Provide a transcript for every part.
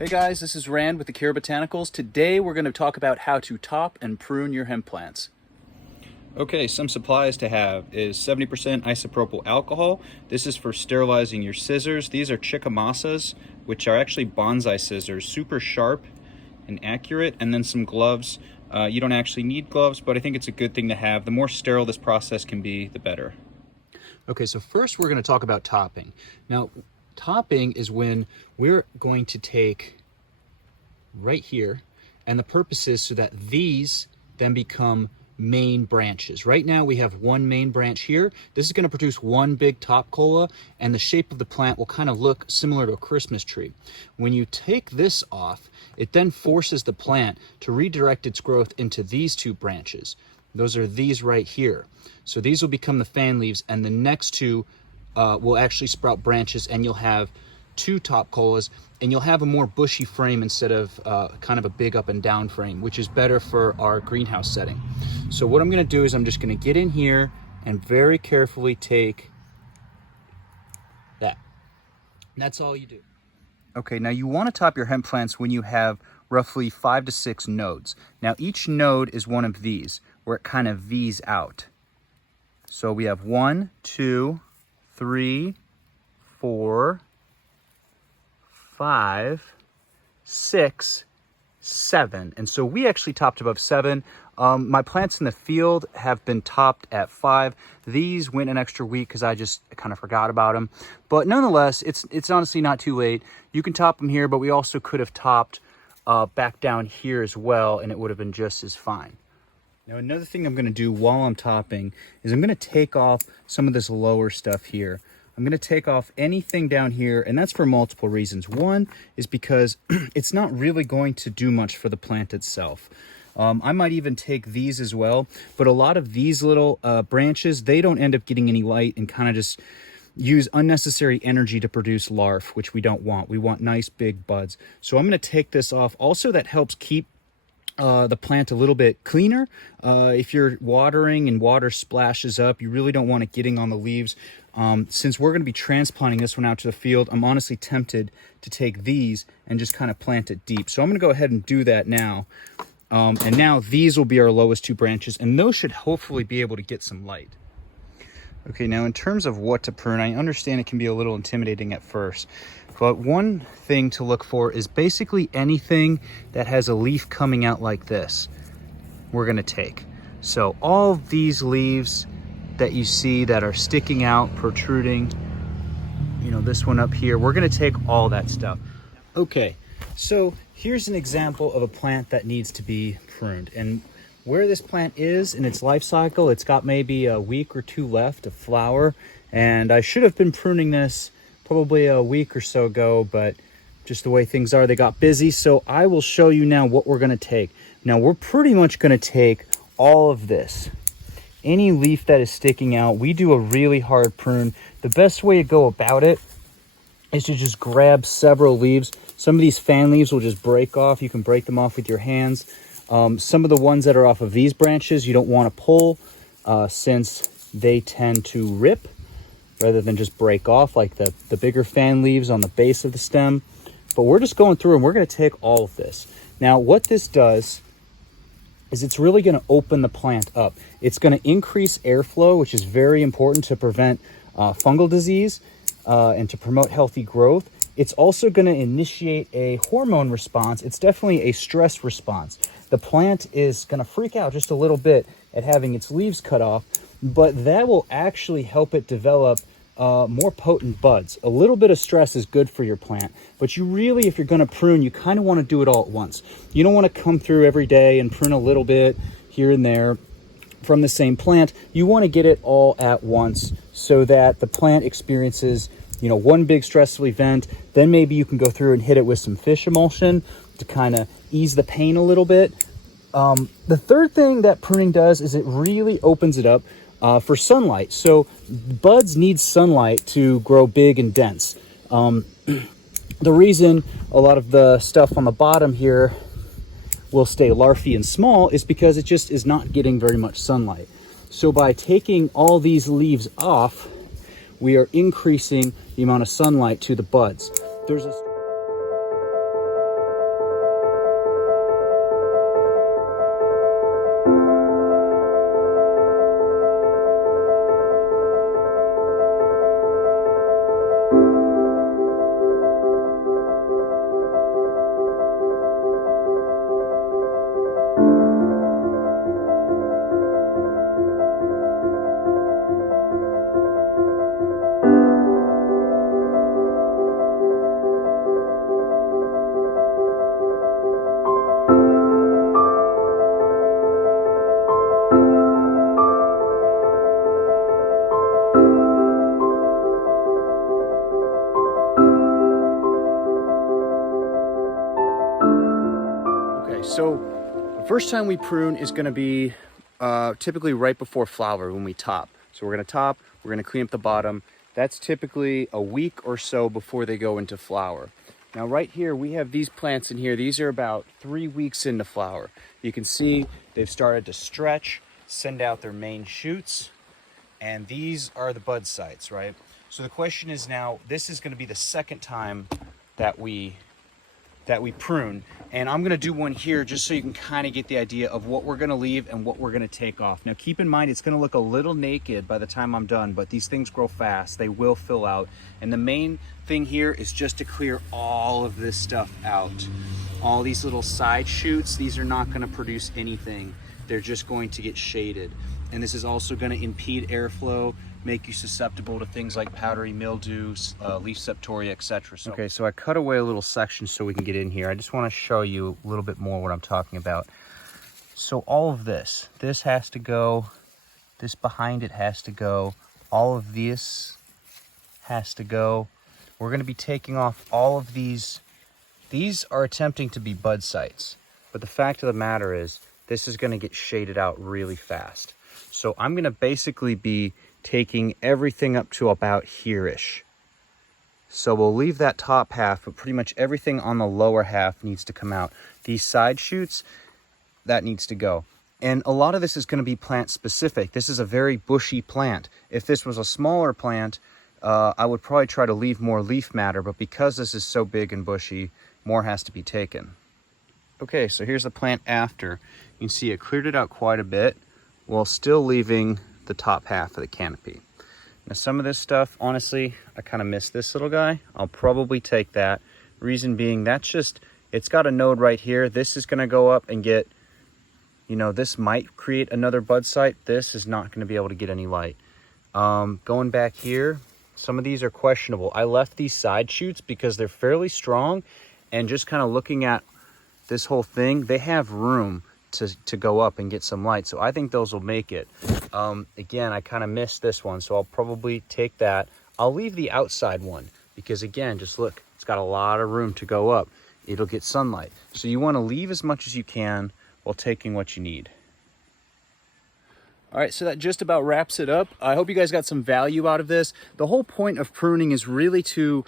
Hey guys, this is Rand with the Cure Botanicals. Today we're going to talk about how to top and prune your hemp plants. Okay, some supplies to have is 70% isopropyl alcohol. This is for sterilizing your scissors. These are chikamasas, which are actually bonsai scissors, super sharp and accurate. And then some gloves. You don't actually need gloves, but I think it's a good thing to have. The more sterile this process can be, the better. Okay, so first we're going to talk about topping. Now, topping is when we're going to take right here, and the purpose is so that these then become main branches. Right now we have one main branch here. This is going to produce one big top cola, and the shape of the plant will kind of look similar to a Christmas tree. When you take this off, it then forces the plant to redirect its growth into these two branches. Those are these right here. So these will become the fan leaves, and the next two will actually sprout branches, and you'll have two top colas, and you'll have a more bushy frame instead of kind of a big up and down frame, which is better for our greenhouse setting. So what I'm going to do is I'm just going to get in here and very carefully take that. And that's all you do. Okay, now you want to top your hemp plants when you have roughly 5 to 6 nodes. Now each node is one of these, where it kind of V's out. So we have 1, 2, 3, 4, 5, 6, 7. And so we actually topped above 7. My plants in the field have been topped at 5. These went an extra week because I just kind of forgot about them. But nonetheless, it's honestly not too late. You can top them here, but we also could have topped back down here as well, and it would have been just as fine. Now, another thing I'm going to do while I'm topping is I'm going to take off some of this lower stuff here. I'm going to take off anything down here, and that's for multiple reasons. One is because it's not really going to do much for the plant itself. I might even take these as well, but a lot of these little branches, they don't end up getting any light and kind of just use unnecessary energy to produce larf, which we don't want. We want nice big buds. So I'm going to take this off. Also, that helps keep the plant a little bit cleaner. If you're watering and water splashes up, you really don't want it getting on the leaves. Since we're going to be transplanting this one out to the field, I'm honestly tempted to take these and just kind of plant it deep. So I'm going to go ahead and do that now. And now these will be our lowest 2 branches, and those should hopefully be able to get some light. Okay, now in terms of what to prune, I understand it can be a little intimidating at first. But one thing to look for is basically anything that has a leaf coming out like this, we're going to take. So all these leaves that you see that are sticking out, protruding, you know, this one up here, we're going to take all that stuff. Okay, so here's an example of a plant that needs to be pruned. And where this plant is in its life cycle, it's got maybe a week or 2 left of flower. And I should have been pruning this probably a week or so ago, but just the way things are, they got busy. So I will show you now what we're going to take. Now we're pretty much going to take all of this. Any leaf that is sticking out, we do a really hard prune. The best way to go about it is to just grab several leaves. Some of these fan leaves will just break off. You can break them off with your hands. Some of the ones that are off of these branches, you don't want to pull since they tend to rip rather than just break off like the bigger fan leaves on the base of the stem. But we're just going through and we're going to take all of this. Now, what this does is it's really going to open the plant up. It's going to increase airflow, which is very important to prevent fungal disease and to promote healthy growth. It's also going to initiate a hormone response. It's definitely a stress response. The plant is going to freak out just a little bit at having its leaves cut off, but that will actually help it develop more potent buds. A little bit of stress is good for your plant, but you really, if you're going to prune, you kind of want to do it all at once. You don't want to come through every day and prune a little bit here and there from the same plant. You want to get it all at once so that the plant experiences, you know, one big stressful event. Then maybe you can go through and hit it with some fish emulsion to kind of ease the pain a little bit. The third thing that pruning does is it really opens it up for sunlight. So buds need sunlight to grow big and dense. The reason a lot of the stuff on the bottom here will stay larfy and small is because it just is not getting very much sunlight. So by taking all these leaves off, we are increasing the amount of sunlight to the buds. There's a So the first time we prune is going to be typically right before flower when we top. So we're going to top, we're going to clean up the bottom. That's typically a week or so before they go into flower. Now right here, we have these plants in here. These are about 3 weeks into flower. You can see they've started to stretch, send out their main shoots, and these are the bud sites, right? So the question is now, this is going to be the second time that we prune, and I'm going to do one here just so you can kind of get the idea of what we're going to leave and what we're going to take off. Now keep in mind, it's going to look a little naked by the time I'm done, but these things grow fast. They will fill out, and the main thing here is just to clear all of this stuff out. All these little side shoots, these are not going to produce anything. They're just going to get shaded, and this is also going to impede airflow, make you susceptible to things like powdery mildew, leaf septoria, etc. Okay, so I cut away a little section so we can get in here. I just want to show you a little bit more what I'm talking about. So all of this has to go, this behind it has to go, all of this has to go. We're going to be taking off all of these. These are attempting to be bud sites, but the fact of the matter is this is going to get shaded out really fast. So I'm going to basically be taking everything up to about here-ish. So we'll leave that top half, but pretty much everything on the lower half needs to come out. These side shoots, that needs to go. And a lot of this is going to be plant specific. This is a very bushy plant. If this was a smaller plant, I would probably try to leave more leaf matter, but because this is so big and bushy, more has to be taken. Okay, so here's the plant after. You can see it cleared it out quite a bit while still leaving the top half of the canopy. Now some of this stuff, honestly, I kind of miss this little guy. I'll probably take that. Reason being, that's just, it's got a node right here. This is going to go up and get, you know, this might create another bud site. This is not going to be able to get any light. Going back here, some of these are questionable. I left these side shoots because they're fairly strong, and just kind of looking at this whole thing, they have room to go up and get some light. So I think those will make it. Again, I kind of missed this one, so I'll probably take that. I'll leave the outside one because, again, just look, it's got a lot of room to go up. It'll get sunlight. So you want to leave as much as you can while taking what you need. All right, so that just about wraps it up. I hope you guys got some value out of this. The whole point of pruning is really to,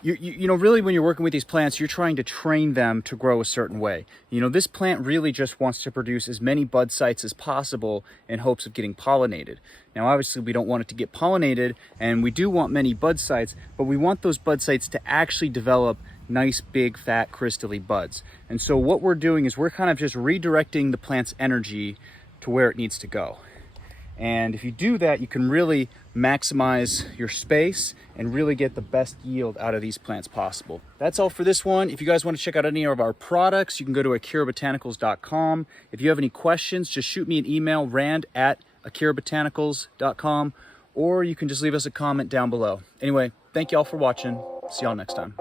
you know, really when you're working with these plants, you're trying to train them to grow a certain way. You know, this plant really just wants to produce as many bud sites as possible in hopes of getting pollinated. Now, obviously, we don't want it to get pollinated, and we do want many bud sites, but we want those bud sites to actually develop nice, big, fat, crystally buds. And so what we're doing is we're kind of just redirecting the plant's energy to where it needs to go. And if you do that, you can really maximize your space and really get the best yield out of these plants possible. That's all for this one. If you guys want to check out any of our products, you can go to akirabotanicals.com. If you have any questions, just shoot me an email, rand@akirabotanicals.com, or you can just leave us a comment down below. Anyway, thank you all for watching. See y'all next time.